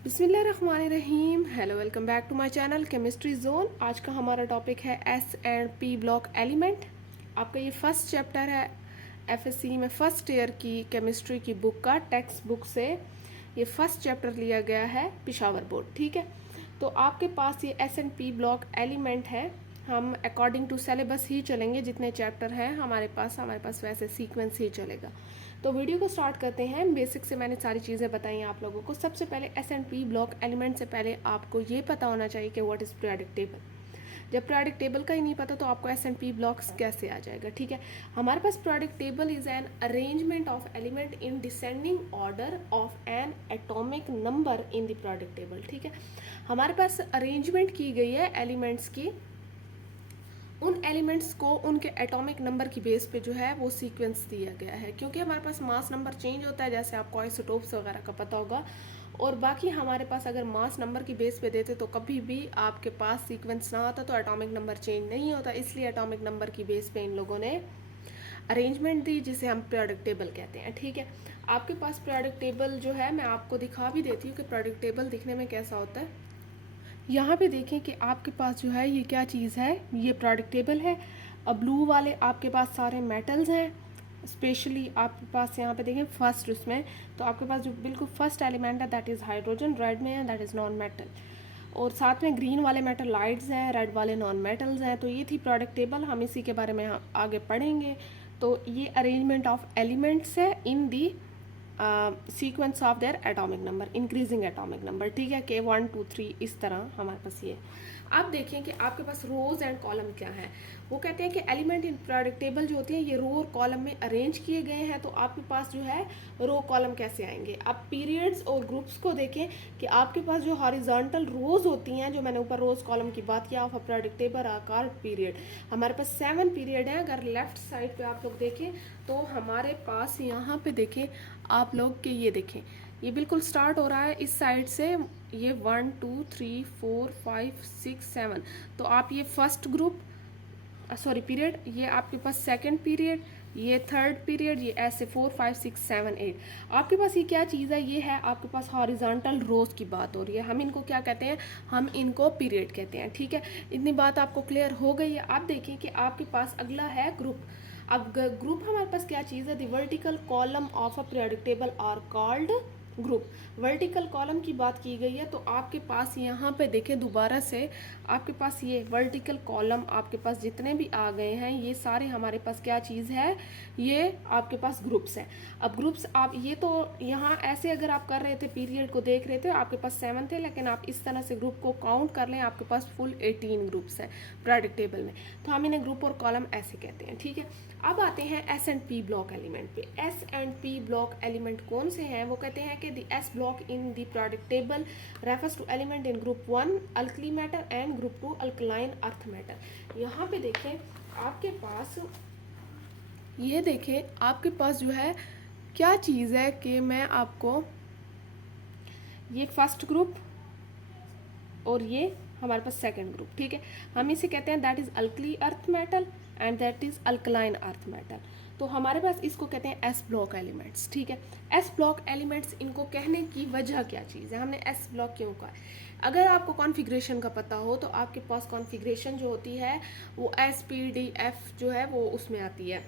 बिस्मिल्लाहिर्रहमानिर्रहीम। Hello, welcome back to my channel chemistry zone. आज का हमारा टॉपिक है S and P block element. आपका ये फर्स्ट चैप्टर है एफएससी में फर्स्ट ईयर की केमिस्ट्री की बुक का, टेक्स्ट बुक से ये फर्स्ट चैप्टर लिया गया है पिशावर बोर्ड। ठीक है, तो आपके पास ये S and P block element है। हम अकॉर्डिंग टू सिलेबस ही चलेंगे, जितने चैप्टर हैं हमारे पास वैसे सीक्वेंस ही चलेगा। तो वीडियो को स्टार्ट करते हैं। बेसिक से मैंने सारी चीज़ें बताई आप लोगों को। सबसे पहले S and P block element से पहले आपको ये पता होना चाहिए कि व्हाट इज़ पीरियोडिक टेबल। जब पीरियोडिक टेबल का ही नहीं पता तो आपको एस एंड पी ब्लॉक्स कैसे आ जाएगा। ठीक है, हमारे पास periodic table is an arrangement of element in descending order of an atomic number in the periodic table. ठीक है, हमारे पास अरेंजमेंट की गई है एलिमेंट्स की, उन एलिमेंट्स को उनके एटॉमिक नंबर की बेस पे जो है वो सीक्वेंस दिया गया है। क्योंकि हमारे पास मास नंबर चेंज होता है, जैसे आपको आइसोटोप्स वगैरह का पता होगा, और बाकी हमारे पास अगर मास नंबर की बेस पे देते तो कभी भी आपके पास सीक्वेंस ना आता, तो एटॉमिक नंबर चेंज नहीं होता। इसलिए एटॉमिक नंबर की बेस पे इन लोगों ने अरेंजमेंट दी, जिसे हम पीरियोडिक टेबल कहते हैं। ठीक है, आपके पास पीरियोडिक टेबल जो है मैं आपको दिखा भी देती हूँ कि पीरियोडिक टेबल दिखने में कैसा होता है। यहाँ पे देखें कि आपके पास जो है ये क्या चीज़ है, ये पीरियोडिक टेबल है। अब ब्लू वाले आपके पास सारे मेटल्स हैं, स्पेशली आपके पास यहाँ पे देखें फर्स्ट उसमें, तो आपके पास जो बिल्कुल फर्स्ट एलिमेंट है दैट इज़ हाइड्रोजन, रेड में है दैट इज़ नॉन मेटल, और साथ में ग्रीन वाले मेटल लाइट्स हैं, रेड वाले नॉन मेटल्स हैं। तो ये थी प्रोडक्ट टेबल, हम इसी के बारे में आगे पढ़ेंगे। तो ये अरेंजमेंट ऑफ एलिमेंट्स है in the sequence of their atomic number, increasing atomic number. ठीक है, के 1 2 3 इस तरह हमारे पास ये। अब देखें कि आपके पास रोज एंड कॉलम क्या है। वो कहते हैं कि एलिमेंट इन पीरियोडिक टेबल जो होती है ये रो और कॉलम में अरेंज किए गए हैं। तो आपके पास जो है रो कॉलम कैसे आएंगे। अब पीरियड्स और ग्रुप्स को देखें कि आपके पास जो हॉरिजॉन्टल रोज होती हैं, जो मैंने ऊपर रोज कॉलम की बात किया ऑफ अ पीरियोडिक टेबल आकार पीरियड, हमारे पास 7 पीरियड हैं। अगर लेफ्ट साइड पे आप लोग देखें तो हमारे पास यहाँ पे देखें आप लोग के, ये देखें ये बिल्कुल स्टार्ट हो रहा है इस साइड से, ये 1 2 3 4 5 6 7। तो आप ये फर्स्ट ग्रुप सॉरी पीरियड, ये आपके पास सेकंड पीरियड, ये थर्ड पीरियड, ये ऐसे 4 5 6 7 8। आपके पास ये क्या चीज़ है, ये है आपके पास हॉरिजॉन्टल रोज की बात हो रही है। हम इनको क्या कहते हैं, हम इनको पीरियड कहते हैं। ठीक है, इतनी बात आपको क्लियर हो गई है। आप देखिए कि आपके पास अगला है ग्रुप। अब ग्रुप हमारे पास क्या चीज़ है, the vertical column of a periodic table are called group. Vertical column की बात की गई है। तो आपके पास यहाँ पे देखें दोबारा से, आपके पास ये वर्टिकल कॉलम आपके पास जितने भी आ गए हैं ये सारे हमारे पास क्या चीज़ है, ये आपके पास ग्रुप्स है। अब ग्रुप्स आप ये तो यहाँ ऐसे अगर आप कर रहे थे, पीरियड को देख रहे थे, आपके पास 7 थे, लेकिन आप इस तरह से ग्रुप को काउंट कर लें, आपके पास फुल 18 ग्रुप्स हैं पीरियोडिक टेबल में। तो हम इन्हें ग्रुप और कॉलम ऐसे कहते हैं। ठीक है, अब आते हैं s and P block element पे। S and P block element कौन से हैं, वो कहते हैं कि the s block in the periodic table refers to element in group 1 alkali metal and group 2 alkaline earth metal. यहाँ पे देखें आपके पास, ये देखें आपके पास जो है क्या चीज़ है कि मैं आपको, ये फर्स्ट ग्रुप और ये हमारे पास सेकंड ग्रुप। ठीक है, हम इसे कहते हैं that is alkali earth metal and that is alkaline earth metal. तो हमारे पास इसको कहते हैं एस ब्लॉक एलिमेंट्स। ठीक है, एस ब्लॉक एलिमेंट्स, इनको कहने की वजह क्या चीज़ है, हमने एस ब्लॉक क्यों कहा। अगर आपको कॉन्फ़िगरेशन का पता हो तो आपके पास कॉन्फ़िगरेशन जो होती है वो एस पी डी एफ जो है वो उसमें आती है,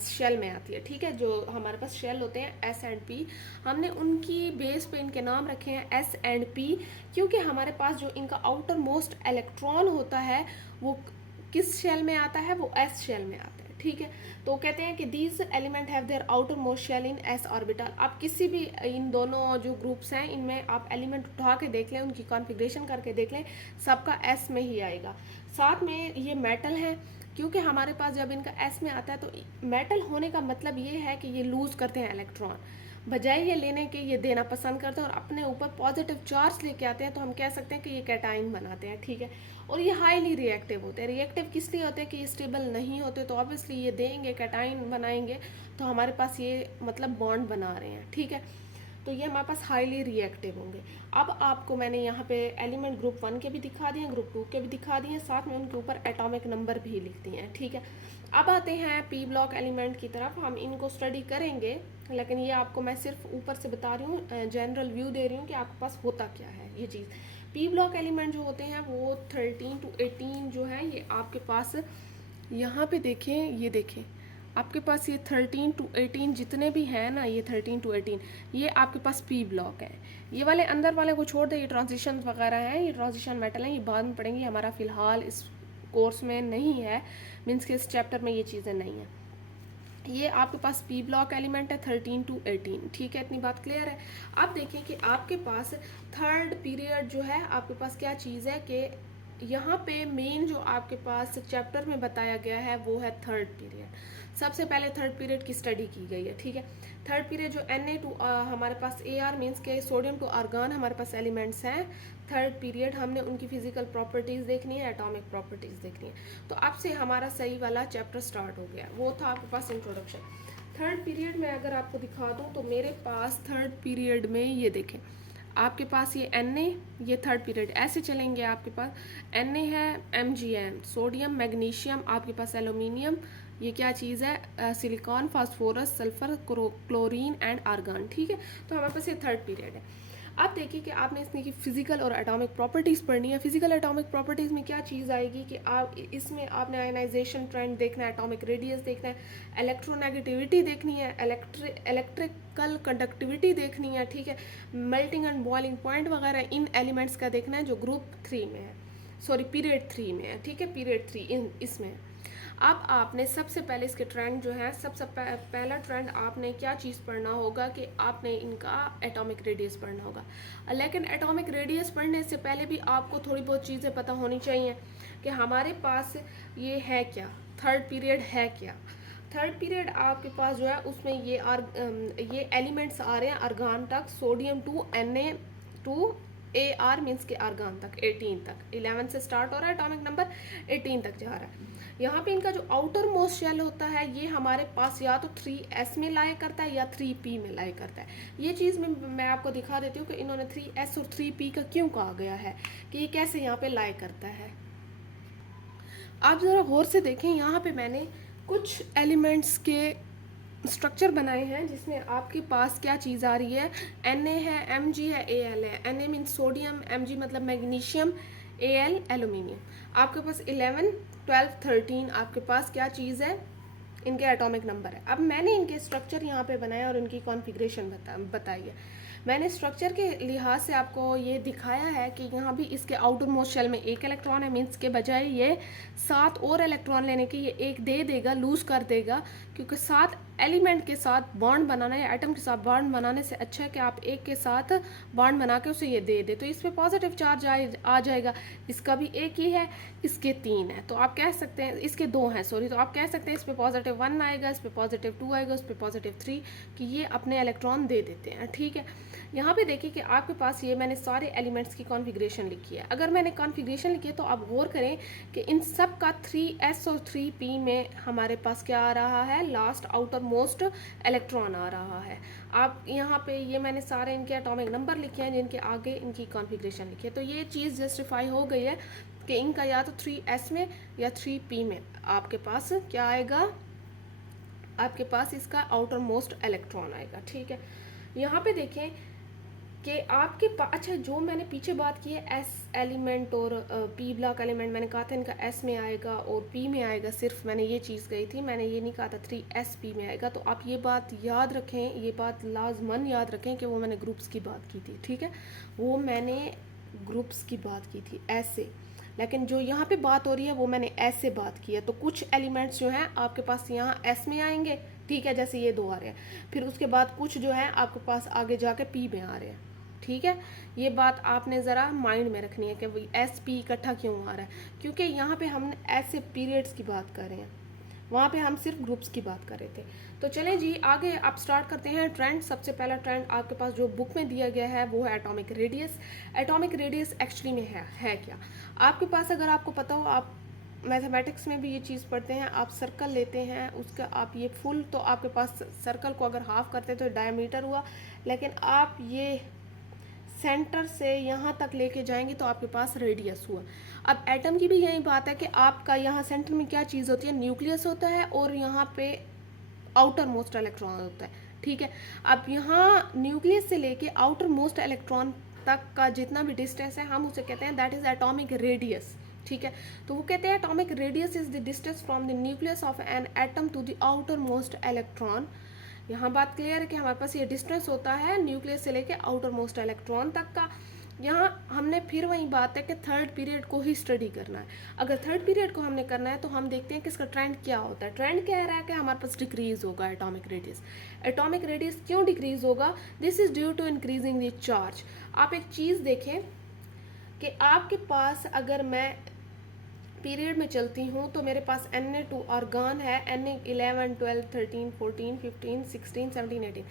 शेल में आती है। ठीक है, जो हमारे पास शेल होते हैं एस एंड पी, हमने उनकी बेस पे इनके नाम रखे हैं एस एंड पी, क्योंकि हमारे पास जो इनका आउटर मोस्ट इलेक्ट्रॉन होता है वो किस शेल में आता है, वो एस शेल में आता है। ठीक है, तो कहते हैं कि these element have their outermost shell in S orbital. आप किसी भी इन दोनों जो ग्रुप्स हैं इनमें आप एलिमेंट उठा के देख लें, उनकी कॉन्फ़िगरेशन करके देख लें, सबका एस में ही आएगा। साथ में ये मेटल है, क्योंकि हमारे पास जब इनका एस में आता है तो मेटल होने का मतलब ये है कि ये लूज़ करते हैं इलेक्ट्रॉन, बजाय ये लेने के ये देना पसंद करते हैं और अपने ऊपर पॉजिटिव चार्ज लेके आते हैं। तो हम कह सकते हैं कि ये कैटाइन बनाते हैं। ठीक है, और ये हाईली रिएक्टिव होते हैं। रिएक्टिव किस लिए होते हैं कि ये स्टेबल नहीं होते, तो ऑब्वियसली ये देंगे कैटाइन बनाएंगे, तो हमारे पास ये मतलब बॉन्ड बना रहे हैं। ठीक है, तो ये हमारे पास हाईली रिएक्टिव होंगे। अब आपको मैंने यहाँ पे एलिमेंट ग्रुप 1 के भी दिखा दिए, ग्रुप 2 के भी दिखा दिए, साथ में उनके ऊपर एटॉमिक नंबर भी लिख दिए हैं, ठीक है। अब आते हैं पी ब्लॉक एलिमेंट की तरफ, हम इनको स्टडी करेंगे, लेकिन ये आपको मैं सिर्फ ऊपर से बता रही हूँ, जनरल व्यू दे रही हूँ कि आपके पास होता क्या है ये चीज़। पी ब्लॉक एलिमेंट जो होते हैं वो 13 to 18 जो है, ये आपके पास यहाँ पे देखें, ये देखें आपके पास ये 13 to 18 जितने भी हैं ना, ये 13 to 18 ये आपके पास पी ब्लॉक है। ये वाले अंदर वाले को छोड़ दे, ये ट्रांजिशन वगैरह हैं, ये ट्रांजिशन मेटल हैं, ये बाद में पढ़ेंगे, हमारा फ़िलहाल इस कोर्स में नहीं है, मीन्स के इस चैप्टर में ये चीज़ें नहीं हैं। ये आपके पास पी ब्लॉक एलिमेंट है 13 to 18, ठीक है, इतनी बात क्लियर है। अब देखें कि आपके पास थर्ड पीरियड जो है, आपके पास क्या चीज़ है कि यहाँ पे मेन जो आपके पास चैप्टर में बताया गया है वो है थर्ड पीरियड। सबसे पहले थर्ड पीरियड की स्टडी की गई है, ठीक है। थर्ड पीरियड जो Na2 हमारे पास Ar मीन्स के सोडियम टू आर्गन हमारे पास एलिमेंट्स हैं। थर्ड पीरियड हमने उनकी फिजिकल प्रॉपर्टीज़ देखनी है, एटॉमिक प्रॉपर्टीज़ देखनी है। तो अब से हमारा सही वाला चैप्टर स्टार्ट हो गया, वो था आपके पास इंट्रोडक्शन। थर्ड पीरियड में अगर आपको दिखा दूँ तो मेरे पास थर्ड पीरियड में ये देखें, आपके पास ये Na, ये थर्ड पीरियड ऐसे चलेंगे, आपके पास Na है Mgm सोडियम, मैग्नीशियम, आपके पास एल्यूमिनियम, ये क्या चीज़ है silicon, phosphorus, sulphur, chlorine and argon, ठीक है। तो हमारे पास ये थर्ड पीरियड है। अब देखिए कि आपने इसमें की फिजिकल और एटॉमिक प्रॉपर्टीज़ पढ़नी है। फिजिकल एटॉमिक प्रॉपर्टीज़ में क्या चीज़ आएगी कि आप इसमें आपने आयनाइजेशन ट्रेंड देखना है, एटॉमिक रेडियस देखना है, इलेक्ट्रोनेगेटिविटी देखनी है, इलेक्ट्रिकल कंडक्टिविटी देखनी है, ठीक है, मेल्टिंग एंड बॉइलिंग पॉइंट वगैरह इन एलिमेंट्स का देखना है जो ग्रुप 3 में है, सॉरी पीरियड 3 में है, ठीक है, पीरियड 3 इसमें है। अब आपने सबसे पहले इसके ट्रेंड जो है, सबसे पहला ट्रेंड आपने क्या चीज़ पढ़ना होगा कि आपने इनका एटॉमिक रेडियस पढ़ना होगा। लेकिन एटॉमिक रेडियस पढ़ने से पहले भी आपको थोड़ी बहुत चीज़ें पता होनी चाहिए कि हमारे पास ये है क्या, थर्ड पीरियड है क्या। थर्ड पीरियड आपके पास जो है उसमें ये एलिमेंट्स आ रहे हैं आर्गान तक, sodium to Na to Ar means के आर्गान तक, 18 तक, 11 से स्टार्ट हो रहा है, एटॉमिक नंबर 18 तक जा रहा है। यहाँ पे इनका जो आउटर मोस्ट शेल होता है ये हमारे पास या तो 3s में लाए करता है या 3p में लाए करता है। ये चीज़ मैं आपको दिखा देती हूँ कि इन्होंने 3s और 3p का क्यों कहा गया है, कि ये कैसे यहाँ पे लाए करता है। आप ज़रा गौर से देखें, यहाँ पे मैंने कुछ एलिमेंट्स के स्ट्रक्चर बनाए हैं जिसमें आपके पास क्या चीज़ आ रही है, Na है, Mg है, Al है। Na मीन सोडियम, Mg मतलब मैग्नीशियम, Al एल्यूमिनियम। आपके पास 11, 12, 13 आपके पास क्या चीज़ है, इनके एटॉमिक नंबर है। अब मैंने इनके स्ट्रक्चर यहाँ पे बनाया और उनकी कॉन्फ़िगरेशन बताई है। मैंने स्ट्रक्चर के लिहाज से आपको ये दिखाया है कि यहाँ भी इसके आउटर मोस्ट शेल में एक इलेक्ट्रॉन है, मीन्स के बजाय ये 7 और इलेक्ट्रॉन लेने के ये एक दे देगा, लूज कर देगा, क्योंकि 7 एलिमेंट के साथ बॉन्ड बनाना या एटम के साथ बॉन्ड बनाने से अच्छा है कि आप एक के साथ बॉन्ड बना के उसे ये दे दे, तो इस पर पॉजिटिव चार्ज आ जाएगा। इसका भी एक ही है, इसके 3 है, तो आप कह सकते हैं, इसके 2 हैं सॉरी, तो आप कह सकते हैं इस पर पॉजिटिव 1 आएगा, इस पर पॉजिटिव 2 आएगा, उस पर पॉजिटिव 3, कि ये अपने इलेक्ट्रॉन दे देते हैं, ठीक है। यहाँ पे देखिए कि आपके पास ये मैंने सारे एलिमेंट्स की कॉन्फ़िगरेशन लिखी है। अगर मैंने कॉन्फ़िगरेशन लिखी है तो आप गौर करें कि इन सब का 3s और 3p में हमारे पास क्या आ रहा है, लास्ट आउटर मोस्ट इलेक्ट्रॉन आ रहा है। आप यहाँ पे ये मैंने सारे इनके एटॉमिक नंबर लिखे हैं जिनके आगे इनकी कॉन्फ़िगरेशन लिखी है, तो ये चीज़ जस्टिफाई हो गई है कि इनका या तो 3s में या 3p में आपके पास क्या आएगा, आपके पास इसका आउटर मोस्ट इलेक्ट्रॉन आएगा, ठीक है। यहाँ पे देखें कि आपके पास, अच्छा जो मैंने पीछे बात की है एस एलिमेंट और पी ब्लॉक एलिमेंट, मैंने कहा था इनका एस में आएगा और पी में आएगा, सिर्फ मैंने ये चीज़ कही थी, मैंने ये नहीं कहा था 3sp में आएगा। तो आप ये बात याद रखें, ये बात लाजमन याद रखें कि वो मैंने ग्रुप्स की बात की थी, ठीक है, वो मैंने ग्रुप्स की बात की थी ऐसे, लेकिन जो यहाँ पे बात हो रही है वो मैंने ऐसे बात की है। तो कुछ एलिमेंट्स जो हैं आपके पास यहाँ एस में आएंगे, ठीक है, जैसे ये 2 आ रहे हैं, फिर उसके बाद कुछ जो है आपके पास आगे जाके पी में आ रहे हैं, ठीक है। ये बात आपने ज़रा माइंड में रखनी है कि वही एस पी इकट्ठा क्यों आ रहा है, क्योंकि यहाँ पे हमने ऐसे पीरियड्स की बात कर रहे हैं, वहाँ पे हम सिर्फ ग्रुप्स की बात कर रहे थे। तो चलें जी आगे आप स्टार्ट करते हैं ट्रेंड। सबसे पहला ट्रेंड आपके पास जो बुक में दिया गया है वो है atomic radius. Atomic radius actually में है क्या, आपके पास अगर आपको पता हो, आप मैथमेटिक्स में भी ये चीज़ पढ़ते हैं, आप सर्कल लेते हैं उसका आप ये फुल, तो आपके पास सर्कल को अगर हाफ करते हैं तो डायमीटर हुआ, लेकिन आप ये सेंटर से यहाँ तक लेके जाएंगे तो आपके पास रेडियस हुआ। अब एटम की भी यही बात है कि आपका यहाँ सेंटर में क्या चीज़ होती है, न्यूक्लियस होता है और यहाँ पे आउटर मोस्ट इलेक्ट्रॉन होता है, ठीक है। अब यहाँ न्यूक्लियस से लेके आउटर मोस्ट इलेक्ट्रॉन तक का जितना भी डिस्टेंस है हम उसे कहते हैं दैट इज एटॉमिक रेडियस, ठीक है। तो वो कहते हैं atomic radius is the distance from the nucleus of an atom to the outermost electron. यहाँ बात क्लियर है कि हमारे पास ये डिस्टेंस होता है न्यूक्लियस से लेके आउटर मोस्ट इलेक्ट्रॉन तक का। यहाँ हमने फिर वही बात है कि थर्ड पीरियड को ही स्टडी करना है। अगर थर्ड पीरियड को हमने करना है तो हम देखते हैं कि इसका ट्रेंड क्या होता है। ट्रेंड कह रहा है कि हमारे पास डिक्रीज होगा एटॉमिक रेडियस। एटॉमिक रेडियस क्यों डिक्रीज होगा, this is due to increasing the charge. आप एक चीज़ देखें कि आपके पास अगर मैं पीरियड में चलती हूँ तो मेरे पास Na2 आर्गान है, Na11 12 13 14 15 16 17 18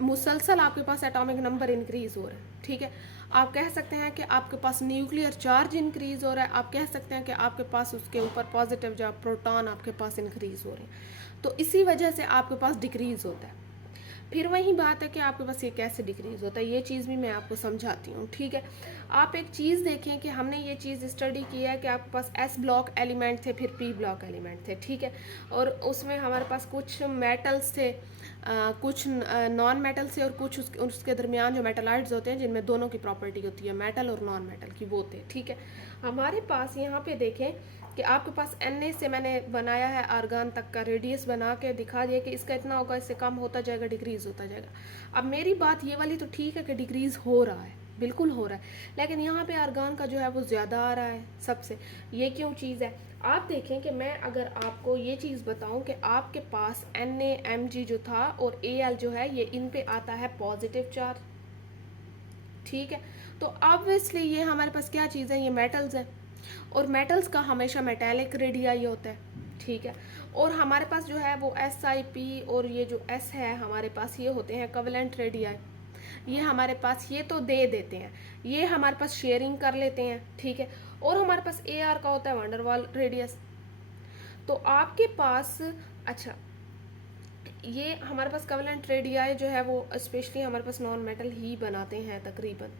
मुसलसल आपके पास एटॉमिक नंबर इंक्रीज हो रहा है, ठीक है। आप कह सकते हैं कि आपके पास न्यूक्लियर चार्ज इंक्रीज हो रहा है, आप कह सकते हैं कि आपके पास उसके ऊपर पॉजिटिव जो प्रोटॉन आपके पास इंक्रीज हो रहे हैं, तो इसी वजह से आपके पास डिक्रीज होता है। फिर वही बात है कि आपके पास ये कैसे डिक्रीज होता है, ये चीज़ भी मैं आपको समझाती हूँ, ठीक है। आप एक चीज़ देखें कि हमने ये चीज़ स्टडी की है कि आपके पास एस ब्लॉक एलिमेंट थे, फिर पी ब्लॉक एलिमेंट थे, ठीक है। और उसमें हमारे पास कुछ मेटल्स थे, कुछ नॉन मेटल्स थे और कुछ उसके दरमियान जो मेटलाइड्स होते हैं जिनमें दोनों की प्रॉपर्टी होती है, मेटल और नॉन मेटल की, वो थे, ठीक है। हमारे पास यहाँ पे देखें कि आपके पास Na से मैंने बनाया है आर्गान तक का रेडियस बना के दिखा दिया कि इसका इतना होगा, इससे कम होता जाएगा, डिक्रीज होता जाएगा। अब मेरी बात ये वाली तो ठीक है कि डिक्रीज हो रहा है, बिल्कुल हो रहा है, लेकिन यहाँ पे आर्गान का जो है वो ज़्यादा आ रहा है सबसे। ये क्यों चीज़ है, आप देखें कि मैं अगर आपको ये चीज़ बताऊँ कि आपके पास Na Mg जो था और Al जो है ये इन पे आता है पॉजिटिव चार्ज, ठीक है। तो ऑब्वियसली ये हमारे पास क्या चीज़ है, ये मेटल्स है और मेटल्स का हमेशा मेटेलिक रेडियाई होता है, ठीक है। और हमारे पास जो है वो SiP और ये जो S है हमारे पास ये होते हैं कवलेंट रेडियाई। ये हमारे पास ये तो दे देते हैं, ये हमारे पास शेयरिंग कर लेते हैं, ठीक है। और हमारे पास Ar का होता है वंडरवाल रेडियस। तो आपके पास अच्छा ये हमारे पास कवलेंट रेडियाई जो है वो स्पेशली हमारे पास नॉन मेटल ही बनाते हैं, तकरीबन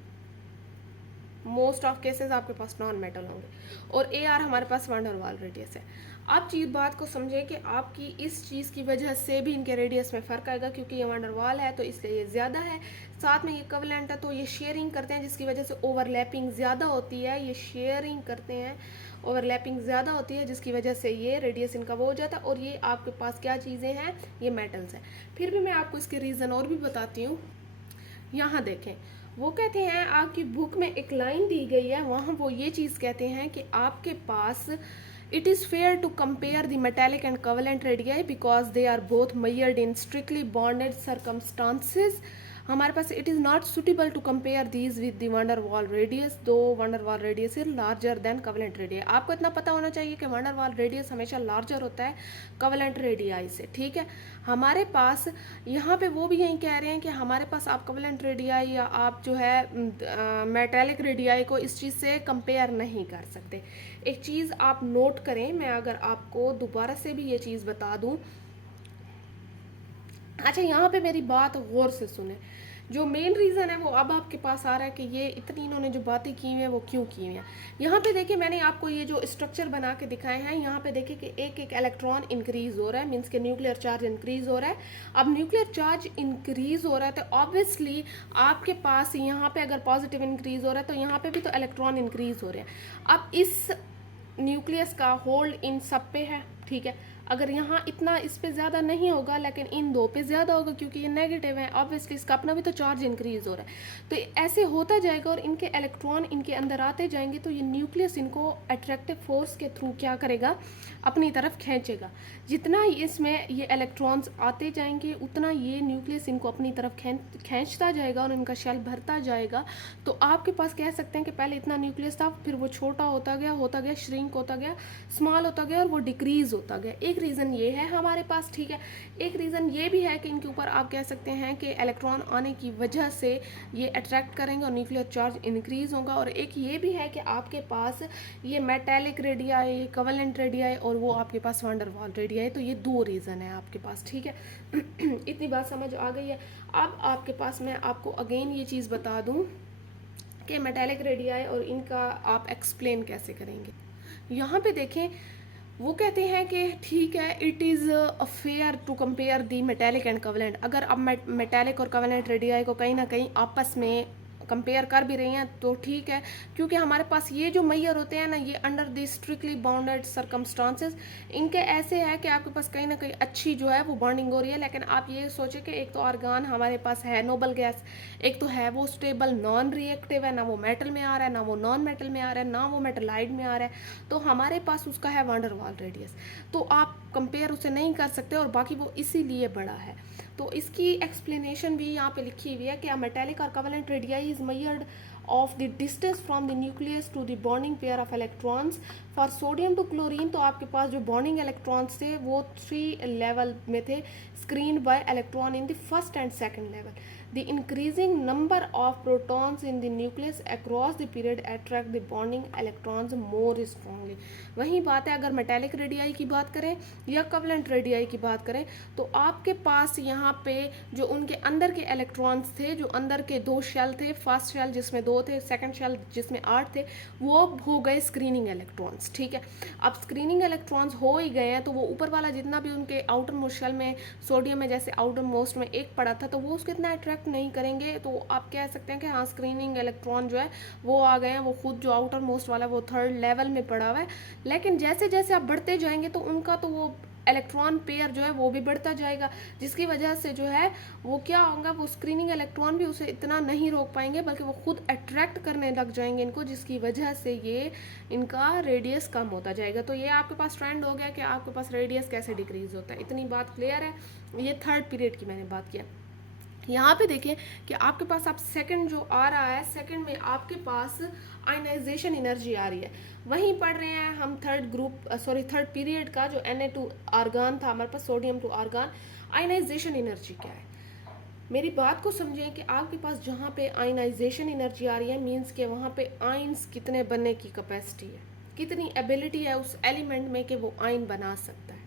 मोस्ट ऑफ केसेस आपके पास नॉन मेटल होंगे। और Ar हमारे पास वंडरवाल रेडियस है। आप चीज़ बात को समझें कि आपकी इस चीज़ की वजह से भी इनके रेडियस में फ़र्क आएगा, क्योंकि ये वंडरवाल है तो इसलिए ये ज़्यादा है, साथ में ये कवलेंट है तो ये शेयरिंग करते हैं जिसकी वजह से ओवरलैपिंग ज़्यादा होती है, ये शेयरिंग करते हैं, ओवरलैपिंग ज़्यादा होती है जिसकी वजह से ये रेडियस इनका वो हो जाता है। और ये आपके पास क्या चीज़ें हैं, ये मेटल्स हैं। फिर भी मैं आपको इसके रीज़न और भी बताती हूँ। यहाँ देखें, वो कहते हैं आपकी बुक में एक लाइन दी गई है, वहाँ वो ये चीज़ कहते हैं कि आपके पास it is fair to compare the metallic and covalent radii because they are both measured in strictly bonded circumstances. हमारे पास it is not suitable to compare these with the van der Waals radius, though van der Waals radius is larger than covalent radii. आपको इतना पता होना चाहिए कि van der Waals radius हमेशा larger होता है कवलेंट रेडियाई से, ठीक है। हमारे पास यहाँ पे वो भी यही कह रहे हैं कि हमारे पास आप कवलेंट रेडियाई या आप जो है मेटेलिक रेडियाई को इस चीज़ से कंपेयर नहीं कर सकते। एक चीज़ आप नोट करें, मैं अगर आपको दोबारा से भी ये चीज़ बता दूं। अच्छा, यहाँ पे मेरी बात गौर से सुने। जो मेन रीज़न है वो अब आपके पास आ रहा है कि ये इतनी इन्होंने जो बातें की हुई हैं वो क्यों की हुई हैं। यहाँ पे देखिए मैंने आपको ये जो स्ट्रक्चर बना के दिखाए हैं, यहाँ पे देखिए कि एक एक इलेक्ट्रॉन इंक्रीज हो रहा है, मीन्स के न्यूक्लियर चार्ज इंक्रीज हो रहा है। अब न्यूक्लियर चार्ज इंक्रीज हो रहा है तो ऑब्वियसली आपके पास यहाँ पे अगर पॉजिटिव इंक्रीज हो रहा है तो यहाँ पे भी तो इलेक्ट्रॉन इंक्रीज हो रहे हैं। अब इस न्यूक्लियस का होल्ड इन सब पे है, ठीक है। अगर यहाँ इतना इस पे ज़्यादा नहीं होगा लेकिन इन दो पे ज़्यादा होगा क्योंकि ये नेगेटिव है, ऑब्वियसली इसका अपना भी तो चार्ज इंक्रीज हो रहा है। तो ऐसे होता जाएगा और इनके इलेक्ट्रॉन इनके अंदर आते जाएंगे तो ये न्यूक्लियस इनको अट्रैक्टिव फोर्स के थ्रू क्या करेगा, अपनी तरफ खींचेगा। जितना इसमें ये इलेक्ट्रॉन्स आते जाएंगे उतना ये न्यूक्लियस इनको अपनी तरफ खींचता जाएगा और इनका शेल भरता जाएगा। तो आपके पास कह सकते हैं कि पहले इतना न्यूक्लियस था, फिर वो छोटा होता गया, श्रिंक होता गया, स्मॉल होता गया और वो डिक्रीज होता गया। एक रीज़न ये है हमारे पास, ठीक है। एक रीज़न ये भी है कि इनके ऊपर आप कह सकते हैं कि इलेक्ट्रॉन आने की वजह से ये अट्रैक्ट करेंगे और न्यूक्लियर चार्ज इंक्रीज होगा। और एक ये भी है कि आपके पास ये मेटेलिक रेडियाई, कवलेंट रेडियाई और वो आपके पास वांडर वाल रेडियाई, तो ये दो रीज़न है आपके पास, ठीक है। इतनी बात समझ आ गई है। अब आपके पास मैं आपको अगेन ये चीज़ बता दूँ कि मेटेलिक रेडियाई और इनका आप एक्सप्लेन कैसे करेंगे। यहाँ पे देखें, वो कहते हैं कि ठीक है, it is fair to compare the metallic and covalent. अगर अब मेटेलिक और कवलेंट रेडियाई को कहीं ना कहीं आपस में कंपेयर कर भी रही हैं तो ठीक है, क्योंकि हमारे पास ये जो मैयर होते हैं ना, ये under the strictly bounded circumstances इनके ऐसे है कि आपके पास कहीं ना कहीं अच्छी जो है वो बॉन्डिंग हो रही है। लेकिन आप ये सोचें कि एक तो आर्गान हमारे पास है नोबल गैस, एक तो है वो स्टेबल नॉन रिएक्टिव है, ना वो मेटल में आ रहा है, ना वो नॉन मेटल में आ रहा है, ना वो मेटलाइड में आ रहा है, तो हमारे पास उसका है वांडर वाल रेडियस, तो आप कंपेयर उसे नहीं कर सकते। और बाकी वो इसीलिए बड़ा है। तो इसकी एक्सप्लेनेशन भी यहाँ पे लिखी हुई है कि मेटेलिक और covalent radii is measured of the distance from the nucleus to the bonding pair of electrons. For sodium to chlorine, तो आपके पास जो बॉन्डिंग इलेक्ट्रॉन्स थे वो 3 लेवल में थे, screened bye electron in the first and second level. The increasing number of protons in the nucleus across the period attract the bonding electrons more strongly। वही बात है, अगर मेटेलिक रेडियाई की बात करें या कवलेंट रेडियाई की बात करें, तो आपके पास यहाँ पे जो उनके अंदर के इलेक्ट्रॉन्स थे, जो अंदर के 2 शेल थे, फर्स्ट शेल जिसमें 2 थे, सेकंड शेल जिसमें 8 थे, वो हो गए स्क्रीनिंग इलेक्ट्रॉन्स, ठीक है। अब स्क्रीनिंग इलेक्ट्रॉन्स हो ही गए हैं, तो वो ऊपर वाला जितना भी उनके आउटर मोस्ट शेल में सोडियम में जैसे आउटर मोस्ट में एक पड़ा था, तो वो उसको इतना अट्रैक्ट नहीं करेंगे। तो आप कह सकते हैं कि हाँ, स्क्रीनिंग इलेक्ट्रॉन जो है वो आ गए हैं, वो खुद जो आउटर मोस्ट वाला वो 3rd लेवल में पड़ा हुआ है। लेकिन जैसे जैसे आप बढ़ते जाएंगे तो उनका तो वो इलेक्ट्रॉन पेयर जो है वो भी बढ़ता जाएगा, जिसकी वजह से जो है वो क्या होगा, वो स्क्रीनिंग इलेक्ट्रॉन भी उसे इतना नहीं रोक पाएंगे, बल्कि वो खुद अट्रैक्ट करने लग जाएंगे इनको, जिसकी वजह से ये इनका रेडियस कम होता जाएगा। तो ये आपके पास ट्रेंड हो गया कि आपके पास रेडियस कैसे डिक्रीज होता है। इतनी बात क्लियर है। ये 3rd पीरियड की मैंने बात किया। यहाँ पे देखिए कि आपके पास आप सेकंड जो आ रहा है, सेकंड में आपके पास आयनाइजेशन एनर्जी आ रही है। वहीं पढ़ रहे हैं हम 3rd पीरियड का जो Na2 आर्गान था हमारे पास, sodium to argon. Ionisation energy क्या है, मेरी बात को समझें कि आपके पास जहाँ पे आयनाइजेशन एनर्जी आ रही है, मीन्स के वहाँ पे आयंस कितने बनने की कैपेसिटी है, कितनी एबिलिटी है उस एलिमेंट में कि वो आयन बना सकता है,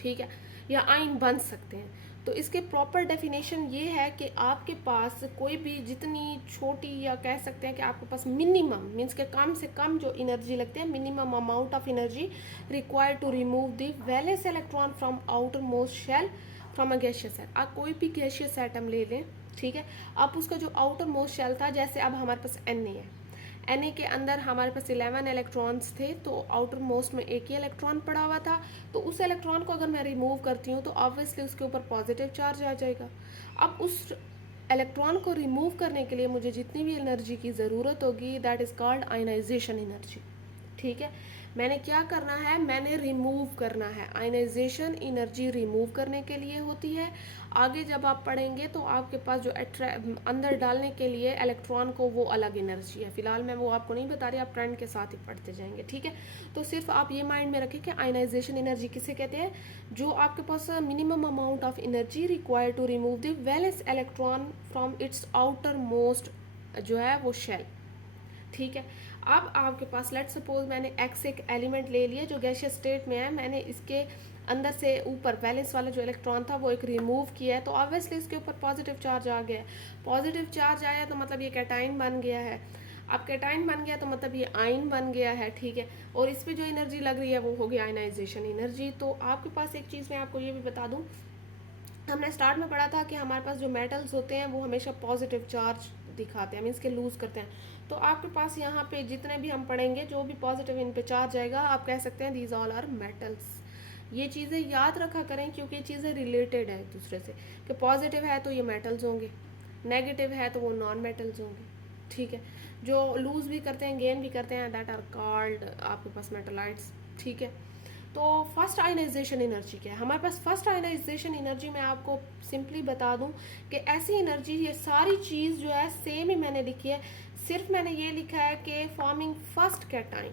ठीक है, या आयन बन सकते हैं। तो इसके प्रॉपर डेफिनेशन ये है कि आपके पास कोई भी जितनी छोटी, या कह सकते हैं कि आपके पास मिनिमम मीन्स के कम से कम जो एनर्जी लगती है, minimum amount of energy required to remove the valence electron from outermost shell from a gaseous atom. आप कोई भी गैसियस एटम ले लें, ठीक है, आप उसका जो आउटर मोस्ट शेल था, जैसे अब हमारे पास Na है, Na के अंदर हमारे पास 11 इलेक्ट्रॉन्स थे, तो आउटर मोस्ट में एक ही इलेक्ट्रॉन पड़ा हुआ था। तो उस इलेक्ट्रॉन को अगर मैं रिमूव करती हूँ तो ऑब्वियसली उसके ऊपर पॉजिटिव चार्ज आ जाएगा। अब उस इलेक्ट्रॉन को रिमूव करने के लिए मुझे जितनी भी एनर्जी की ज़रूरत होगी, that is called ionisation energy, ठीक है। मैंने क्या करना है, मैंने रिमूव करना है। आयनाइजेशन एनर्जी रिमूव करने के लिए होती है। आगे जब आप पढ़ेंगे तो आपके पास जो अंदर डालने के लिए इलेक्ट्रॉन को, वो अलग एनर्जी है। फिलहाल मैं वो आपको नहीं बता रही, आप ट्रेंड के साथ ही पढ़ते जाएंगे, ठीक है। तो सिर्फ आप ये माइंड में रखें कि आयनाइजेशन एनर्जी किसे कहते हैं, जो आपके पास minimum amount of energy required to remove the valence electron from its outermost जो है वो शेल, ठीक है। अब आपके पास लेट सपोज मैंने एक्स एक एलिमेंट ले लिया जो गैसियस स्टेट में है, मैंने इसके अंदर से ऊपर वैलेंस वाला जो इलेक्ट्रॉन था वो एक रिमूव किया है, तो ऑब्वियसली इसके ऊपर पॉजिटिव चार्ज आ गया है। पॉजिटिव चार्ज आया तो मतलब ये कैटाइन बन गया है। अब कैटाइन बन गया तो मतलब ये आयन बन गया है, ठीक है। और इस पर जो एनर्जी लग रही है वो होगी आयनाइजेशन एनर्जी। तो आपके पास एक चीज़ मैं आपको ये भी बता दूँ, हमने स्टार्ट में पढ़ा था कि हमारे पास जो मेटल्स होते हैं वो हमेशा पॉजिटिव चार्ज दिखाते हैं, मीन्स के लूज करते हैं। तो आपके पास यहाँ पे जितने भी हम पढ़ेंगे, जो भी पॉजिटिव इन पे चार्ज आएगा, आप कह सकते हैं दीज ऑल आर मेटल्स। ये चीज़ें याद रखा करें, क्योंकि ये चीज़ें रिलेटेड है एक दूसरे से, कि पॉजिटिव है तो ये मेटल्स होंगे, नेगेटिव है तो वो नॉन मेटल्स होंगे, ठीक है। जो लूज भी करते हैं, गेन भी करते हैं, दैट आर कॉल्ड आपके पास मेटलाइट्स, ठीक है। तो फर्स्ट आयनाइजेशन एनर्जी क्या है हमारे पास? फर्स्ट आयनाइजेशन एनर्जी मैं आपको सिंपली बता दूं कि ऐसी एनर्जी, ये सारी चीज़ जो है सेम ही मैंने लिखी है, सिर्फ मैंने ये लिखा है कि फॉर्मिंग फर्स्ट कैटाइन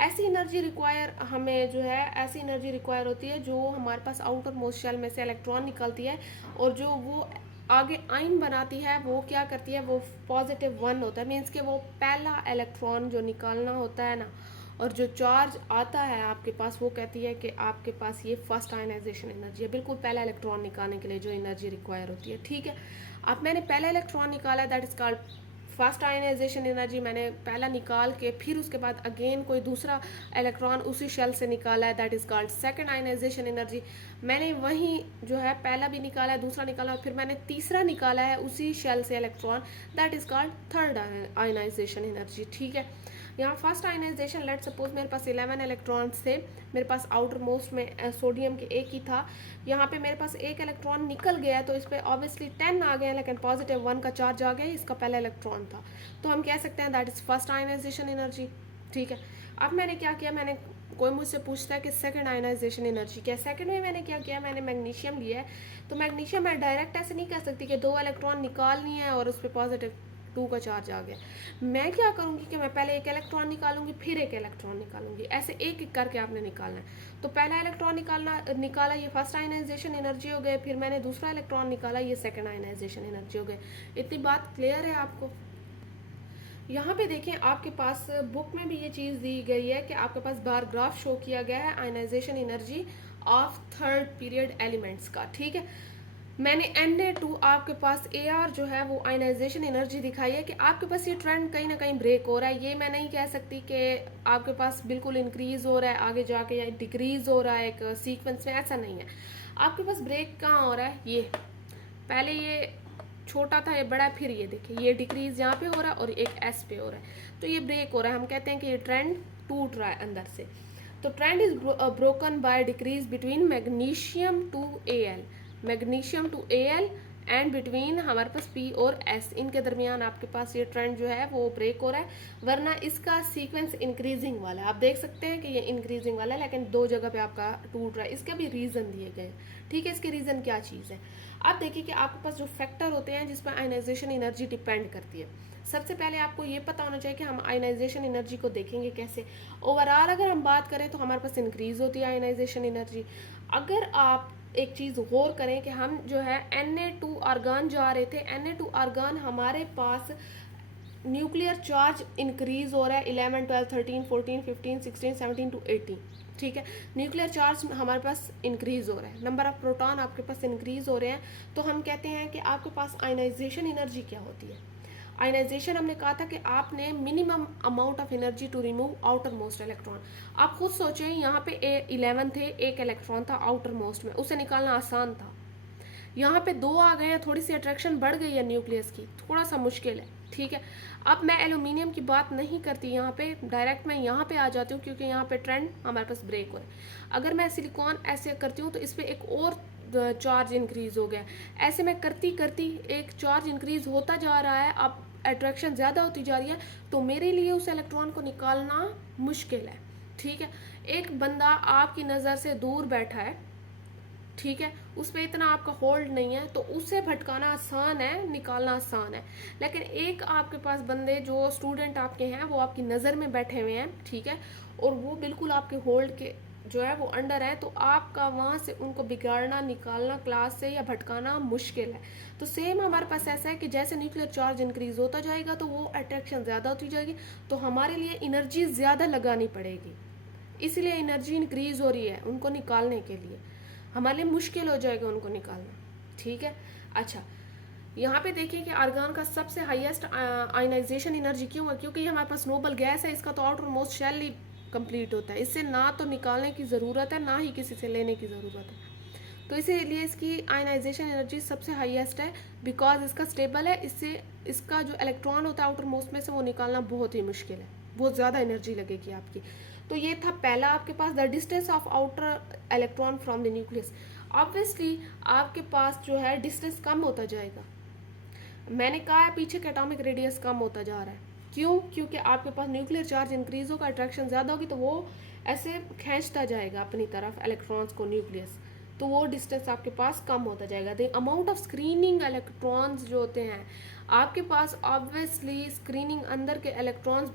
ऐसी एनर्जी रिक्वायर हमें जो है, ऐसी एनर्जी रिक्वायर होती है जो हमारे पास आउटर मोस्ट शेल में से इलेक्ट्रॉन निकलती है, और जो वो आगे आयन बनाती है वो क्या करती है, वो +1 होता है। मीन्स कि वो पहला इलेक्ट्रॉन जो निकालना होता है ना, और जो चार्ज आता है आपके पास, वो कहती है कि आपके पास ये फर्स्ट आयनाइजेशन एनर्जी है, बिल्कुल पहला इलेक्ट्रॉन निकालने के लिए जो एनर्जी रिक्वायर होती है। ठीक है, अब मैंने पहला इलेक्ट्रॉन निकाला, that is called first ionisation energy. मैंने पहला निकाल के फिर उसके बाद अगेन कोई दूसरा इलेक्ट्रॉन उसी शेल से निकाला है, that is called second ionisation energy. मैंने वहीं जो है पहला भी निकाला है, दूसरा निकाला, और फिर मैंने तीसरा निकाला है उसी शेल से electron, that is called third ionisation energy. ठीक है, यहाँ फर्स्ट आयनाइजेशन, लेट सपोज मेरे पास 11 इलेक्ट्रॉन्स थे, मेरे पास आउटर मोस्ट में सोडियम के एक ही था, यहाँ पे मेरे पास एक इलेक्ट्रॉन निकल गया, तो इस पर ऑब्वियसली 10 आ गए, लेकिन +1 का चार्ज आ गया, इसका पहला इलेक्ट्रॉन था, तो हम कह सकते हैं that is first ionisation energy. ठीक है, अब मैंने क्या किया, मैंने कोई मुझसे पूछता है कि सेकंड आयनाइजेशन एनर्जी क्या है, सेकंड में मैंने क्या किया, मैंने मैग्नीशियम लिया है। तो मैग्नीशियम मैं डायरेक्ट ऐसे नहीं कह सकती कि 2 इलेक्ट्रॉन निकालनी है और उस पर +2 का चार्ज आ गया। मैं क्या करूँगी कि मैं पहले एक इलेक्ट्रॉन निकालूंगी, फिर एक इलेक्ट्रॉन निकालूंगी, ऐसे एक एक करके आपने निकालना है। तो पहला इलेक्ट्रॉन निकाला, ये फर्स्ट आयनाइजेशन एनर्जी हो गए, फिर मैंने दूसरा इलेक्ट्रॉन निकाला, ये सेकंड आयनाइजेशन एनर्जी हो गए। इतनी बात क्लियर है आपको? यहाँ पे देखें, आपके पास बुक में भी ये चीज़ दी गई है कि आपके पास बार ग्राफ शो किया गया है ionisation energy of third period elements का। ठीक है, मैंने Na2 आपके पास Ar जो है वो आयनाइजेशन एनर्जी दिखाई है कि आपके पास ये ट्रेंड कहीं ना कहीं ब्रेक हो रहा है। ये मैं नहीं कह सकती कि आपके पास बिल्कुल इंक्रीज हो रहा है आगे जाके या डिक्रीज हो रहा है एक सीक्वेंस में, ऐसा नहीं है। आपके पास ब्रेक कहाँ हो रहा है, ये पहले ये छोटा था, ये बड़ा है, फिर ये देखिए ये डिक्रीज यहाँ पे हो रहा है और एक एस पे हो रहा है, तो ये ब्रेक हो रहा है। हम कहते हैं कि ये ट्रेंड टूट रहा है अंदर से। तो trend is broken by decrease between magnesium to Al, magnesium to Al and between हमारे पास P और S, इनके दरमियान आपके पास ये ट्रेंड जो है वो ब्रेक हो रहा है, वरना इसका सीक्वेंस इंक्रीजिंग वाला है। आप देख सकते हैं कि ये इंक्रीजिंग वाला है, लेकिन 2 जगह पे आपका टूट रहा है। इसका भी रीज़न दिए गए। ठीक है, इसके रीज़न क्या चीज़ है? आप देखिए कि आपके पास जो फैक्टर होते हैं जिस पर आयनाइजेशन एनर्जी डिपेंड करती है, सबसे पहले आपको ये पता होना चाहिए कि हम आयनाइजेशन एनर्जी को देखेंगे कैसे। ओवरऑल अगर हम बात करें तो हमारे पास इंक्रीज होती है आयनाइजेशन एनर्जी। अगर आप एक चीज़ गौर करें कि हम जो है Na2 आर्गान जा रहे थे, Na2 आर्गान हमारे पास न्यूक्लियर चार्ज इंक्रीज हो रहा है 11, 12, 13, 14, 15, 16, 17 to 18। ठीक है, न्यूक्लियर चार्ज हमारे पास इंक्रीज हो रहा है, नंबर ऑफ प्रोटॉन आपके पास इंक्रीज हो रहे हैं, तो हम कहते हैं कि आपके पास आयनाइजेशन एनर्जी क्या होती है। आयनाइजेशन हमने कहा था कि आपने minimum amount of energy to remove outermost electron. आप खुद सोचें, यहाँ पे 11 थे, एक इलेक्ट्रॉन था आउटर मोस्ट में, उसे निकालना आसान था। यहाँ पे 2 आ गए हैं, थोड़ी सी अट्रैक्शन बढ़ गई है न्यूक्लियस की, थोड़ा सा मुश्किल है। ठीक है, अब मैं एल्यूमिनियम की बात नहीं करती यहाँ पे, डायरेक्ट मैं यहाँ पे आ जाती हूँ क्योंकि यहाँ पे ट्रेंड हमारे पास ब्रेक हो रहा है। अगर मैं सिलिकॉन ऐसे करती हूँ तो इस पर एक और चार्ज इंक्रीज हो गया, ऐसे मैं करती करती एक चार्ज इंक्रीज होता जा रहा है, अब अट्रैक्शन ज़्यादा होती जा रही है, तो मेरे लिए उस इलेक्ट्रॉन को निकालना मुश्किल है। ठीक है, एक बंदा आपकी नज़र से दूर बैठा है, ठीक है, उस पर इतना आपका होल्ड नहीं है, तो उसे भटकाना आसान है, निकालना आसान है। लेकिन एक आपके पास बंदे जो स्टूडेंट आपके हैं वो आपकी नज़र में बैठे हुए हैं, ठीक है, और वो बिल्कुल आपके होल्ड के जो है वो अंडर है, तो आपका वहाँ से उनको बिगाड़ना, निकालना क्लास से या भटकाना मुश्किल है। तो सेम हमारे पास ऐसा है कि जैसे न्यूक्लियर चार्ज इंक्रीज होता जाएगा तो वो अट्रैक्शन ज़्यादा होती जाएगी, तो हमारे लिए एनर्जी ज़्यादा लगानी पड़ेगी, इसलिए एनर्जी इंक्रीज हो रही है उनको निकालने के लिए, हमारे लिए मुश्किल हो जाएगा उनको निकालना। ठीक है, अच्छा यहाँ पे देखिए कि आर्गान का सबसे हाईएस्ट आयनाइजेशन एनर्जी क्यों है, क्योंकि ये हमारे पास नोबल गैस है, इसका तो आउटर मोस्ट शेल ही कंप्लीट होता है, इससे ना तो निकालने की ज़रूरत है ना ही किसी से लेने की ज़रूरत है, तो इसीलिए इसकी आयनाइजेशन एनर्जी सबसे हाईएस्ट है, बिकॉज इसका स्टेबल है, इससे इसका जो इलेक्ट्रॉन होता है आउटर मोस्ट में से वो निकालना बहुत ही मुश्किल है, बहुत ज़्यादा एनर्जी लगेगी आपकी। तो ये था पहला आपके पास, the distance of outer electron from the nucleus. Obviously आपके पास जो है डिस्टेंस कम होता जाएगा, मैंने कहा है पीछे का एटॉमिक रेडियस कम होता जा रहा है, क्यों? क्योंकि आपके पास न्यूक्लियर चार्ज इंक्रीज होगा, अट्रैक्शन ज़्यादा होगी, तो वो ऐसे खींचता जाएगा अपनी तरफ इलेक्ट्रॉन्स को न्यूक्लियस, तो वो डिस्टेंस आपके पास कम होता जाएगा। The amount of screening electrons जो होते हैं आपके पास, ऑब्वियसली स्क्रीनिंग अंदर के इलेक्ट्रॉन्स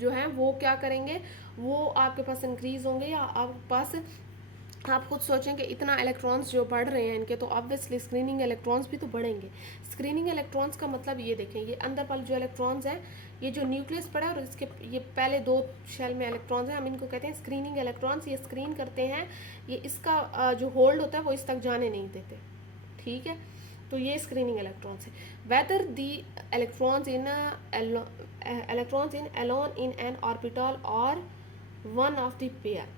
जो हैं वो क्या करेंगे, वो आपके पास इंक्रीज होंगे, या आपके पास, आप खुद सोचें कि इतना इलेक्ट्रॉन्स जो बढ़ रहे हैं इनके, तो ऑब्वियसली स्क्रीनिंग इलेक्ट्रॉन्स भी तो बढ़ेंगे। स्क्रीनिंग इलेक्ट्रॉन्स का मतलब ये देखें, ये अंदर वाले जो इलेक्ट्रॉन्स हैं, ये जो न्यूक्लियस पड़ा है और इसके ये पहले 2 शेल में इलेक्ट्रॉन्स हैं, हम इनको कहते हैं स्क्रीनिंग इलेक्ट्रॉन्स। ये स्क्रीन करते हैं, ये इसका जो होल्ड होता है वो इस तक जाने नहीं देते, ठीक है। तो ये स्क्रीनिंग इलेक्ट्रॉन्स है। Weather the electrons in alone in an orbital और वन ऑफ द पेयर,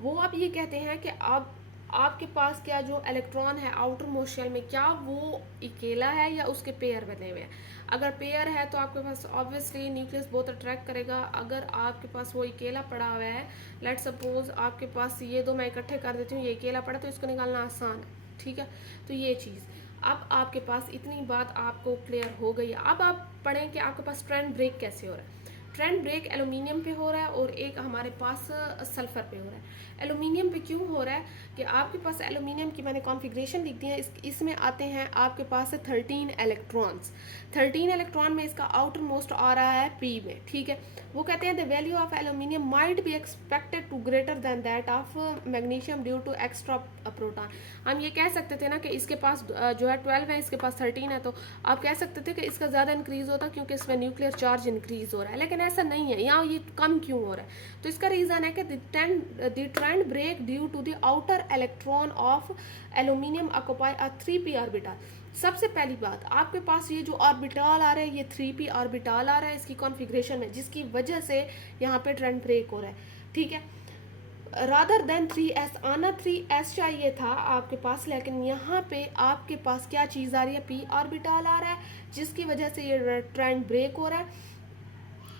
वो अब ये कहते हैं कि अब आपके पास क्या जो इलेक्ट्रॉन है आउटर मोस्ट शेल में, क्या वो अकेला है या उसके पेयर बने हुए हैं। अगर पेयर है तो आपके पास ऑब्वियसली न्यूक्लियस बहुत अट्रैक्ट करेगा। अगर आपके पास वो अकेला पड़ा हुआ है, लेट सपोज आपके पास ये दो मैं इकट्ठे कर देती हूँ, ये अकेला पड़ा तो इसको निकालना आसान है, ठीक है। तो ये चीज़, अब आपके पास इतनी बात आपको क्लियर हो गई है। अब आप पढ़ें कि आपके पास ट्रेंड ब्रेक कैसे हो रहा है। ट्रेंड ब्रेक एल्यूमिनियम पे हो रहा है और एक हमारे पास सल्फर पे हो रहा है। एल्यूमिनियम पे क्यों हो रहा है कि आपके पास एल्यूमिनियम की मैंने कॉन्फ़िगरेशन लिख दी है, इसमें आते हैं आपके पास 13 इलेक्ट्रॉन्स। 13 इलेक्ट्रॉन में इसका आउटर मोस्ट आ रहा है पी में, ठीक है। वो कहते हैं the value of aluminium might be expected to greater than that of magnesium due to extra proton. हम ये कह सकते थे ना कि इसके पास जो है 12 है, इसके पास 13 है, तो आप कह सकते थे कि इसका ज़्यादा इंक्रीज होता क्योंकि इसमें न्यूक्लियर चार्ज इंक्रीज हो रहा है, लेकिन ऐसा नहीं है, यहाँ ये कम क्यों हो रहा है। तो इसका रीज़न है कि the trend break due to the outer electron of aluminium occupy a 3p orbital. सबसे पहली बात, आपके पास ये जो ऑर्बिटल आ रहा है, ये 3p ऑर्बिटल आ रहा है इसकी कॉन्फ़िगरेशन में, जिसकी वजह से यहाँ पे ट्रेंड ब्रेक हो रहा है, ठीक है। रादर देन 3s आना 3s चाहिए था आपके पास, लेकिन यहाँ पे आपके पास क्या चीज़ आ रही है, p ऑर्बिटल आ रहा है, जिसकी वजह से ये ट्रेंड ब्रेक हो रहा है।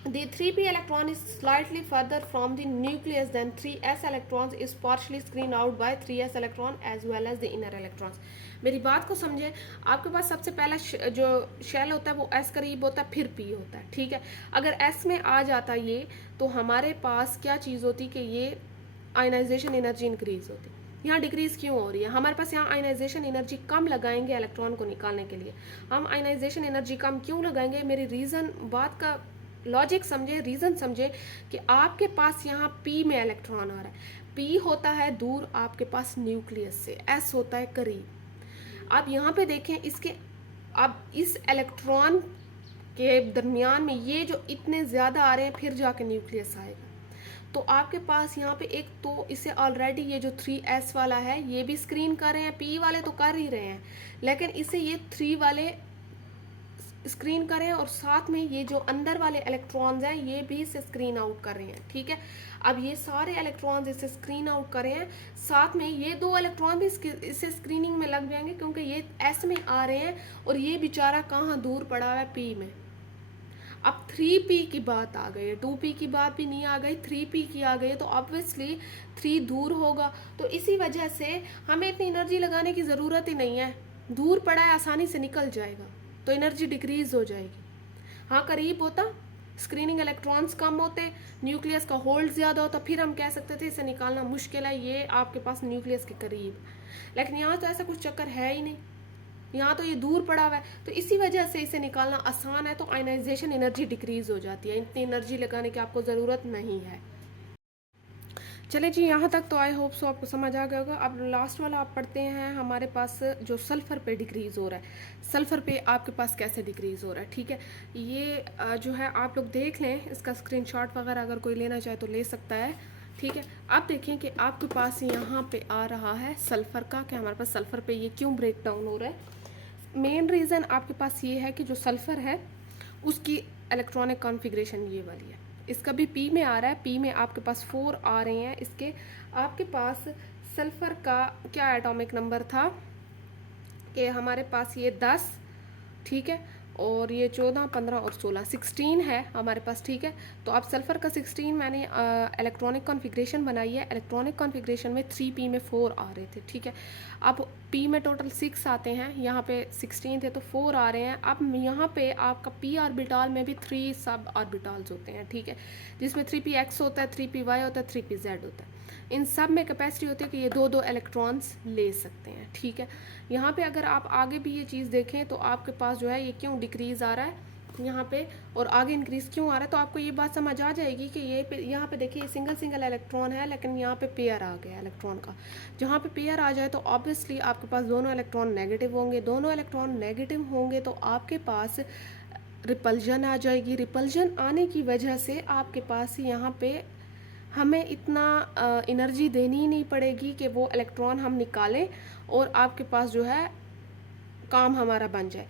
The 3p electron is slightly further from the nucleus than 3s electrons is partially screened out by 3s electron as well as the inner electrons। मेरी बात को समझे, आपके पास सबसे पहला जो शेल होता है वो s करीब होता है, फिर p होता है, ठीक है। अगर s में आ जाता ये, तो हमारे पास क्या चीज़ होती कि ये आयनाइजेशन एनर्जी इंक्रीज होती। यहाँ डिक्रीज क्यों हो रही है, हमारे पास यहाँ आयनाइजेशन एनर्जी कम लगाएंगे इलेक्ट्रॉन को निकालने के लिए। हम आयनाइजेशन एनर्जी कम क्यों लगाएंगे, मेरी रीज़न, बात का लॉजिक समझे, रीज़न समझे कि आपके पास यहाँ P में इलेक्ट्रॉन आ रहा है। P होता है दूर आपके पास न्यूक्लियस से, S होता है करीब। आप यहाँ पे देखें इसके, अब इस इलेक्ट्रॉन के दरमियान में ये जो इतने ज़्यादा आ रहे हैं, फिर जाके न्यूक्लियस आएगा। तो आपके पास यहाँ पे एक तो इसे ऑलरेडी ये जो 3s वाला है ये भी स्क्रीन कर रहे हैं, P वाले तो कर ही रहे हैं, लेकिन इसे ये 3 वाले स्क्रीन करें और साथ में ये जो अंदर वाले इलेक्ट्रॉन्स हैं ये भी इसे स्क्रीन आउट कर रहे हैं, ठीक है। अब ये सारे इलेक्ट्रॉन्स इसे स्क्रीन आउट कर रहे हैं, साथ में ये 2 इलेक्ट्रॉन भी इसे स्क्रीनिंग में लग जाएंगे क्योंकि ये s में आ रहे हैं और ये बेचारा कहाँ दूर पड़ा है p में। अब 3p की बात आ गई है, 2p की बात भी नहीं आ गई, 3p की आ गई, तो ऑब्वियसली 3 दूर होगा, तो इसी वजह से हमें इतनी एनर्जी लगाने की ज़रूरत ही नहीं है, दूर पड़ा है आसानी से निकल जाएगा, तो एनर्जी डिक्रीज हो जाएगी। हाँ, करीब होता, स्क्रीनिंग इलेक्ट्रॉन्स कम होते, न्यूक्लियस का होल्ड ज़्यादा होता, फिर हम कह सकते थे इसे निकालना मुश्किल है, ये आपके पास न्यूक्लियस के करीब। लेकिन यहाँ तो ऐसा कुछ चक्कर है ही नहीं, यहाँ तो ये दूर पड़ा हुआ है, तो इसी वजह से इसे निकालना आसान है, तो आयनाइजेशन एनर्जी डिक्रीज हो जाती है, इतनी एनर्जी लगाने की आपको ज़रूरत नहीं है। चले जी, यहाँ तक तो आई होप सो आपको समझ आ गया होगा। अब लास्ट वाला आप पढ़ते हैं, हमारे पास जो सल्फ़र पे डिक्रीज़ हो रहा है, सल्फ़र पे आपके पास कैसे डिक्रीज़ हो रहा है, ठीक है। ये जो है आप लोग देख लें, इसका स्क्रीनशॉट वगैरह अगर कोई लेना चाहे तो ले सकता है, ठीक है। आप देखें कि आपके पास यहाँ पे आ रहा है सल्फ़र का, कि हमारे पास सल्फ़र पे ये क्यों ब्रेक डाउन हो रहा है। मेन रीज़न आपके पास ये है कि जो सल्फ़र है उसकी इलेक्ट्रॉनिक कॉन्फ़िगरेशन ये वाली है, इसका भी P में आ रहा है, P में आपके पास 4 आ रहे हैं इसके। आपके पास सल्फ़र का क्या एटॉमिक नंबर था कि हमारे पास ये 10, ठीक है, और ये 14, 15 और 16, 16 है हमारे पास, ठीक है। तो अब सल्फ़र का 16 मैंने इलेक्ट्रॉनिक कॉन्फ़िगरेशन बनाई है, इलेक्ट्रॉनिक कॉन्फ़िगरेशन में 3p में 4 आ रहे थे, ठीक है। अब p में टोटल 6 आते हैं, यहाँ पे 16 थे तो 4 आ रहे हैं। अब यहाँ पे आपका p ऑर्बिटल में भी 3 सब ऑर्बिटल्स होते हैं, ठीक है, जिसमें 3px होता है, 3py होता है, 3pz होता है। इन सब में कैपेसिटी होती है कि ये 2-2 इलेक्ट्रॉन्स ले सकते हैं, ठीक है। यहाँ पे अगर आप आगे भी ये चीज़ देखें तो आपके पास जो है ये क्यों डिक्रीज़ आ रहा है, यहाँ पे और आगे इंक्रीज क्यों आ रहा है, तो आपको ये बात समझ आ जाएगी कि ये यहाँ पे देखिए सिंगल सिंगल इलेक्ट्रॉन है, लेकिन यहाँ पे पेयर आ गया इलेक्ट्रॉन का। जहाँ पे पेयर आ जाए तो ऑब्वियसली आपके पास दोनों इलेक्ट्रॉन नेगेटिव होंगे, दोनों इलेक्ट्रॉन नेगेटिव होंगे तो आपके पास रिपल्जन आ जाएगी। रिपल्जन आने की वजह से आपके पास यहाँ पे हमें इतना एनर्जी देनी ही नहीं पड़ेगी कि वो इलेक्ट्रॉन हम निकालें और आपके पास जो है काम हमारा बन जाए।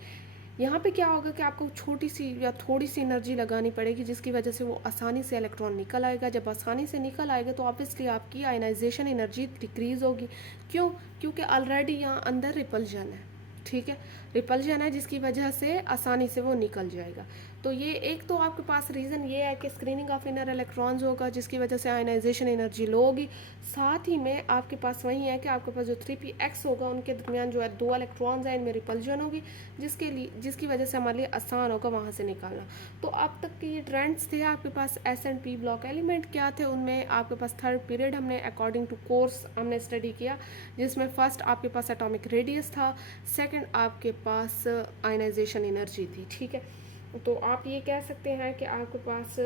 यहाँ पे क्या होगा कि आपको छोटी सी या थोड़ी सी एनर्जी लगानी पड़ेगी, जिसकी वजह से वो आसानी से इलेक्ट्रॉन निकल आएगा। जब आसानी से निकल आएगा तो ऑब्वियसली आपकी आयनाइजेशन एनर्जी डिक्रीज होगी। क्यों? क्योंकि ऑलरेडी यहाँ अंदर रिपल्जन है, ठीक है, रिपल्जन है, जिसकी वजह से आसानी से वो निकल जाएगा। तो ये एक तो आपके पास रीज़न ये है कि स्क्रीनिंग ऑफ इनर इलेक्ट्रॉन्स होगा, जिसकी वजह से आयनाइजेशन एनर्जी लो होगी। साथ ही में आपके पास वही है कि आपके पास जो 3p होगा उनके दरमियान जो है दो इलेक्ट्रॉन्स हैं, इनमें रिपल्जन होगी, जिसकी वजह से हमारे लिए आसान होगा वहाँ से निकालना। तो अब तक के ये ट्रेंड्स थे आपके पास s and P block element क्या थे। उनमें आपके पास थर्ड पीरियड हमने अकॉर्डिंग टू कोर्स हमने स्टडी किया, जिसमें फर्स्ट आपके पास एटॉमिक रेडियस था, सेकंड आपके पास आयनाइजेशन एनर्जी थी, ठीक है। तो आप ये कह सकते हैं कि आपके पास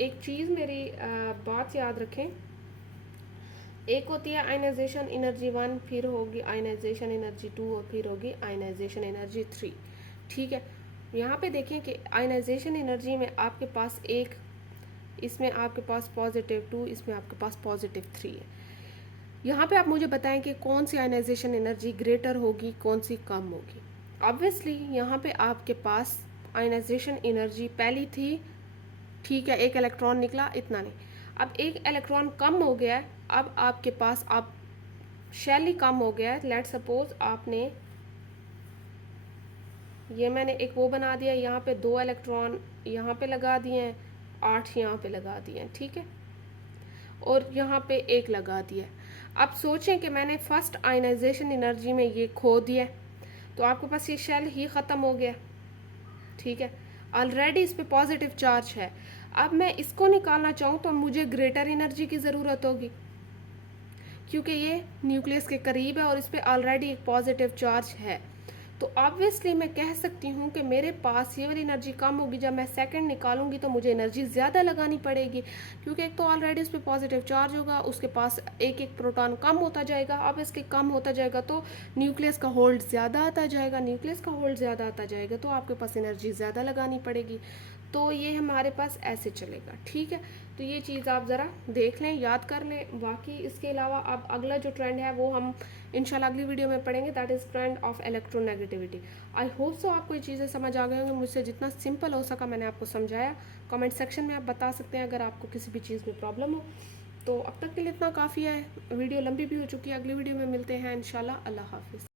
एक चीज़ मेरी बात याद रखें, एक होती है आयनाइजेशन एनर्जी 1, फिर होगी आयनाइजेशन एनर्जी 2 और फिर होगी आयनाइजेशन एनर्जी 3, ठीक है। यहाँ पे देखें कि आयनाइजेशन एनर्जी में आपके पास एक, इसमें आपके पास +2, इसमें आपके पास +3 है। यहाँ पे आप मुझे बताएं कि कौन सी आयनाइजेशन एनर्जी ग्रेटर होगी, कौन सी कम होगी। ऑब्वियसली यहाँ पे आपके पास आयनाइजेशन एनर्जी पहली थी, ठीक है, एक इलेक्ट्रॉन निकला, इतना नहीं। अब एक इलेक्ट्रॉन कम हो गया है, अब आपके पास अब शेल ही कम हो गया है। लेट सपोज आपने ये मैंने एक वो बना दिया, यहाँ पे 2 इलेक्ट्रॉन यहाँ पे लगा दिए हैं, 8 यहाँ पे लगा दिए हैं, ठीक है, और यहाँ पे 1 लगा दिया। अब सोचें कि मैंने फर्स्ट आयनाइजेशन एनर्जी में ये खो दिया, तो आपके पास ये शेल ही ख़त्म हो गया, ठीक है, ऑलरेडी इस पे पॉजिटिव चार्ज है। अब मैं इसको निकालना चाहूँ तो मुझे ग्रेटर एनर्जी की ज़रूरत होगी, क्योंकि ये न्यूक्लियस के करीब है और इस पे ऑलरेडी एक पॉजिटिव चार्ज है। तो ऑब्वियसली मैं कह सकती हूँ कि मेरे पास ये वाली एनर्जी कम होगी। जब मैं सेकंड निकालूंगी तो मुझे एनर्जी ज़्यादा लगानी पड़ेगी, क्योंकि एक तो ऑलरेडी इस पर पॉजिटिव चार्ज होगा, उसके पास एक एक प्रोटॉन कम होता जाएगा। अब इसके कम होता जाएगा तो न्यूक्लियस का होल्ड ज़्यादा आता जाएगा, न्यूक्लियस का होल्ड ज़्यादा आता जाएगा तो आपके पास एनर्जी ज़्यादा लगानी पड़ेगी। तो ये हमारे पास ऐसे चलेगा, ठीक है। तो ये चीज़ आप ज़रा देख लें, याद कर लें। बाकी इसके अलावा अब अगला जो ट्रेंड है वो हम इंशाल्लाह अगली वीडियो में पढ़ेंगे, that is trend of electronegativity. I hope so आपको ये चीज़ें समझ आ गई होंगी। मुझसे जितना सिंपल हो सका मैंने आपको समझाया। कमेंट सेक्शन में आप बता सकते हैं अगर आपको किसी भी चीज़ में प्रॉब्लम हो। तो अब तक के लिए इतना काफ़ी है, वीडियो लंबी भी हो चुकी है। अगली वीडियो में मिलते हैं इंशाल्लाह। अल्लाह हाफिज़।